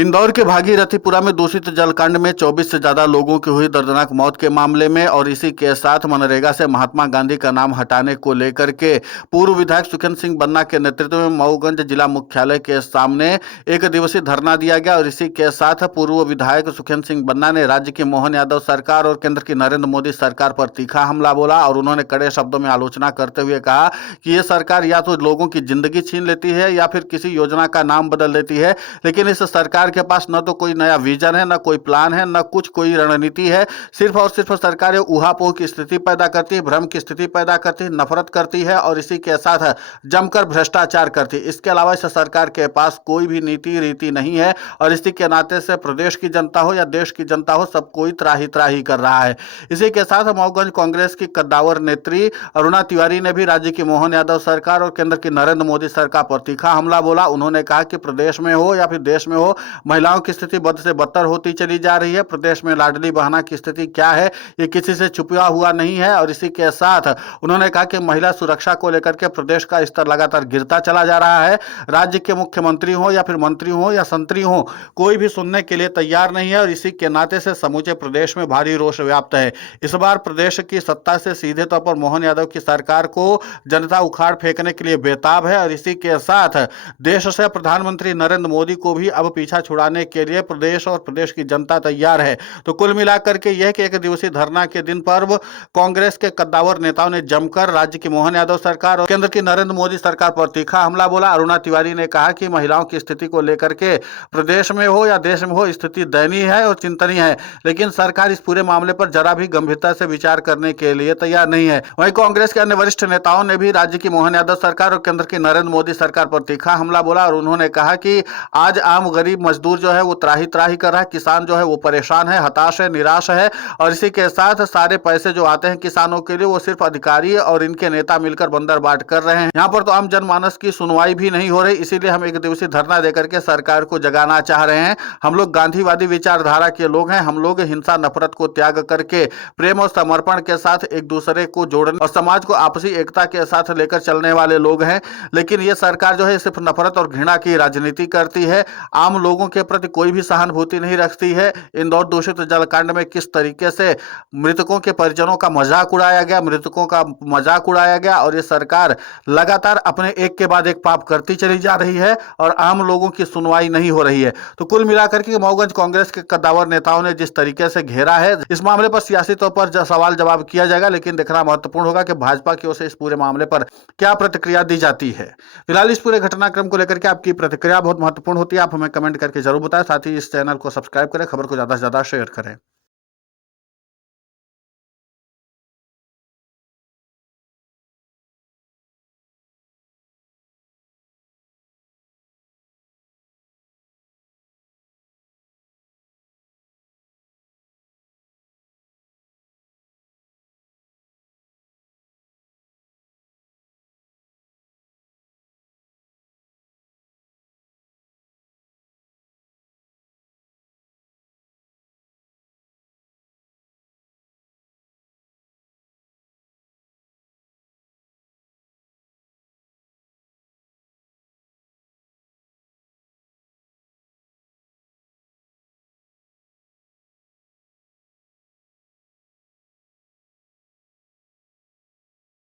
इंदौर के भागीरथीपुरा में दूषित जलकांड में 24 से ज्यादा लोगों की हुई दर्दनाक मौत के मामले में और इसी के साथ मनरेगा से महात्मा गांधी का नाम हटाने को लेकर के पूर्व विधायक सुखेंद्र सिंह बन्ना के नेतृत्व में मऊगंज जिला मुख्यालय के सामने एक दिवसीय धरना दिया गया। और इसी के साथ पूर्व विधायक सुखेंद्र सिंह बन्ना ने राज्य की मोहन यादव सरकार और केंद्र की नरेंद्र मोदी सरकार पर तीखा हमला बोला और उन्होंने कड़े शब्दों में आलोचना करते हुए कहा कि ये सरकार या तो लोगों की जिंदगी छीन लेती है या फिर किसी योजना का नाम बदल देती है, लेकिन इस सरकार के पास न तो कोई नया विजन है, न कोई प्लान है, न कुछ कोई रणनीति है। सिर्फ और सिर्फ सरकार ऊहापोह की स्थिति पैदा करती है, भ्रम की स्थिति पैदा करती है, नफरत करती है और इसी के साथ जमकर भ्रष्टाचार करती है। इसके अलावा इस सरकार के पास कोई भी नीति रीति नहीं है और इसी के नाते से प्रदेश की जनता हो या देश की जनता हो, सब कोई त्राही त्राही कर रहा है। इसी के साथ मऊगंज कांग्रेस की कद्दावर नेत्री अरुणा तिवारी ने भी राज्य की मोहन यादव सरकार और केंद्र की नरेंद्र मोदी सरकार पर तीखा हमला बोला। उन्होंने कहा कि प्रदेश में हो या फिर देश में हो, महिलाओं की स्थिति बद से बदतर होती चली जा रही है। प्रदेश में लाडली बहना की स्थिति क्या है, ये किसी से छुपा हुआ नहीं है। और इसी के साथ उन्होंने कहा कि महिला सुरक्षा को लेकर के प्रदेश का स्तर लगातार गिरता चला जा रहा है। राज्य के मुख्यमंत्री हो या फिर मंत्री हो या संतरी हो, कोई भी सुनने के लिए तैयार नहीं है और इसी के नाते से समूचे प्रदेश में भारी रोष व्याप्त है। इस बार प्रदेश की सत्ता से सीधे तौर पर मोहन यादव की सरकार को जनता उखाड़ फेंकने के लिए बेताब है और इसी के साथ देश से प्रधानमंत्री नरेंद्र मोदी को भी अब पीछा छुड़ाने के लिए प्रदेश और प्रदेश की जनता तैयार है। तो कुल मिलाकर के यह कि एक दिवसीय धरना के दिन पर कांग्रेस के कद्दावर नेताओं ने जमकर राज्य की मोहन यादव सरकार और केंद्र की नरेंद्र मोदी सरकार पर तीखा हमला बोला। अरुणा तिवारी ने कहा कि महिलाओं की स्थिति को लेकर के प्रदेश में हो या देश में हो, स्थिति दयनीय है और चिंतनीय है, लेकिन सरकार इस पूरे मामले पर जरा भी गंभीरता से विचार करने के लिए तैयार नहीं है। वहीं कांग्रेस के अन्य वरिष्ठ नेताओं ने भी राज्य की मोहन यादव सरकार और केंद्र की नरेंद्र मोदी सरकार पर तीखा हमला बोला और उन्होंने कहा कि आज आम गरीब मजदूर जो है वो त्राही त्राही कर रहा है, किसान जो है वो परेशान है, हताश है, निराश है और इसी के साथ सारे पैसे जो आते हैं किसानों के लिए वो सिर्फ अधिकारी और इनके नेता मिलकर बंदरबाट कर रहे हैं। यहाँ पर तो आम जनमानस की सुनवाई भी नहीं हो रही, इसीलिए हम एक दिवसीय धरना देकर के सरकार को जगाना चाह रहे हैं। हम लोग गांधीवादी विचारधारा के लोग हैं, हम लोग हिंसा नफरत को त्याग करके प्रेम और समर्पण के साथ एक दूसरे को जोड़ने और समाज को आपसी एकता के साथ लेकर चलने वाले लोग हैं। लेकिन ये सरकार जो है सिर्फ नफरत और घृणा की राजनीति करती है, आम लोगों के प्रति कोई भी सहानुभूति नहीं रखती है। इंदौर दूषित जलकांड में किस तरीके से मृतकों के परिजनों का मजाक उड़ाया गया, मृतकों का मजाक उड़ाया गया और ये सरकार लगातार अपने एक के बाद एक पाप करती चली जा रही है और आम लोगों की सुनवाई नहीं हो रही है। तो कुल मिलाकर के मऊगंज कांग्रेस के कद्दावर नेताओं ने जिस तरीके से घेरा है, इस मामले पर सियासी तौर पर सवाल जवाब किया जाएगा, लेकिन देखना महत्वपूर्ण होगा कि भाजपा की ओर से इस पूरे मामले पर क्या प्रतिक्रिया दी जाती है। फिलहाल इस पूरे घटनाक्रम को लेकर के आपकी प्रतिक्रिया बहुत महत्वपूर्ण होती है, आप हमें कमेंट करके जरूर बताएं। साथ ही इस चैनल को सब्सक्राइब करें, खबर को ज्यादा से ज्यादा शेयर करें।